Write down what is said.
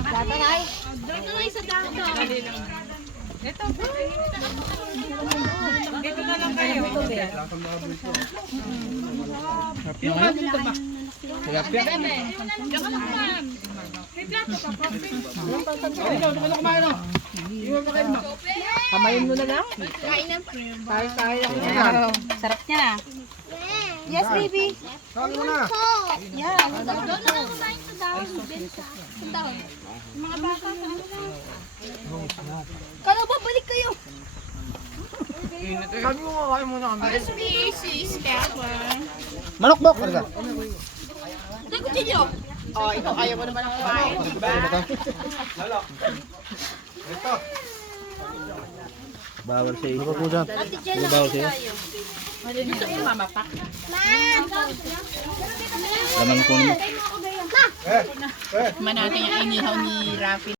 Lata na ay. Dito na isa dito. Ito. Dito na lang kayo. Yung dito ba? Kaya piyak. Diyan ka lang ma'am. May plato ka pa. Kamayin mo na lang. Kain ng Kaya lang. Sarap niya na. Yes, baby. Saan mo na? Yeah. Doon na lang kumain sa dahon. Sa dahon. Mga bata sa ano lang. Kala ba balik kayo? Sabi mo nga kayo muna kami. Species, Stephen. Manok bok! Ano ka? Tago niyo. Oh, ikaw ayaw mo naman ang kumain. Ito. Bawal sa iyo. Ano dyan? Bawal sa iyo. Gusto mo mamapak? Laman ko naman. Manatay ang inihaw ni Rafi.